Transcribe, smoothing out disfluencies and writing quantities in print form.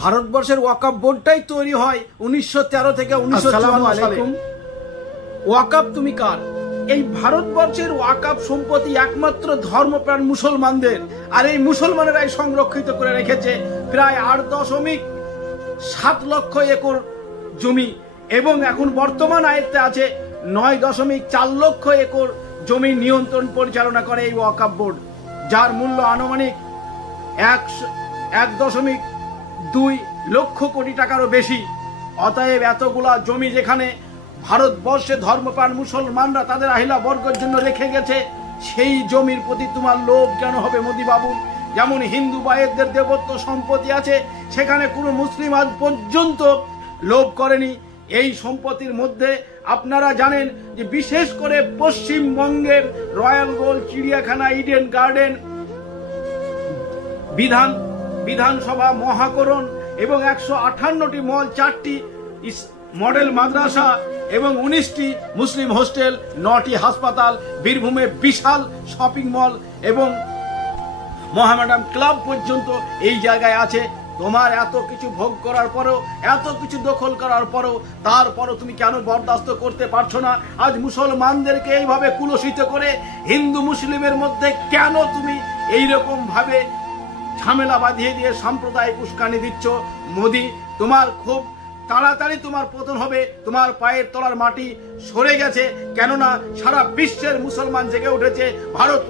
ভারতবর্ষের ওয়াকফ বোর্ডটাই তৈরি হয় 1913 থেকে 1954 সালে। ওয়াকফ তুমি কার? এই ভারতবর্ষের ওয়াকফ সম্পত্তি একমাত্র ধর্মপ্রাণ মুসলমানদের, আর এই মুসলমানেরাই সংরক্ষিত করে রেখেছে প্রায় 8.7 লক্ষ একর জমি, এবং এখন বর্তমান আয়ত্তে আছে 9.4 লক্ষ একর জমি নিয়ন্ত্রণ পরিচালনা করে এই ওয়াকফ বোর্ড, যার মূল্য আনুমানিক 1.2 লক্ষ কোটি টাকারও বেশি। অতএব এতগুলা জমি যেখানে ভারতবর্ষে ধর্মপ্রাণ মুসলমানরা তাদের আহিলা বর্গের জন্য রেখে গেছে, সেই জমির প্রতি তোমার লোভ কেন হবে মোদি বাবু? যেমন হিন্দু ভাইদের দেবত্ব সম্পত্তি আছে, সেখানে কোনো মুসলিম আজ পর্যন্ত লোভ করেনি। এই সম্পত্তির মধ্যে আপনারা জানেন যে বিশেষ করে পশ্চিমবঙ্গের রয়্যাল গোল চিড়িয়াখানা, ইডেন গার্ডেন, বিধানসভা, মহাকরণ এবং 158টি মল, 4টি মডেল মাদ্রাসা এবং 19টি মুসলিম হোস্টেল, 9টি হাসপাতাল, বীরভূমে বিশাল শপিং মল এবং মোহামেডান ক্লাব পর্যন্ত এই জায়গায় আছে। তোমার এত কিছু ভোগ করার পরেও, এত কিছু দখল করার পরেও, তারপরও তুমি কেন বরদাস্ত করতে পারছো না? আজ মুসলমানদেরকে এইভাবে কুলসিত করে হিন্দু মুসলিমের মধ্যে কেন তুমি এইরকম ভাবে ঝামেলা বাঁধিয়ে দিয়ে সাম্প্রদায়িক উস্কানি দিচ্ছ? মোদি, তোমার খুব তাড়াতাড়ি তোমার পতন হবে, তোমার পায়ের তলার মাটি সরে গেছে, কেননা সারা বিশ্বের মুসলমান জেগে উঠেছে। ভারত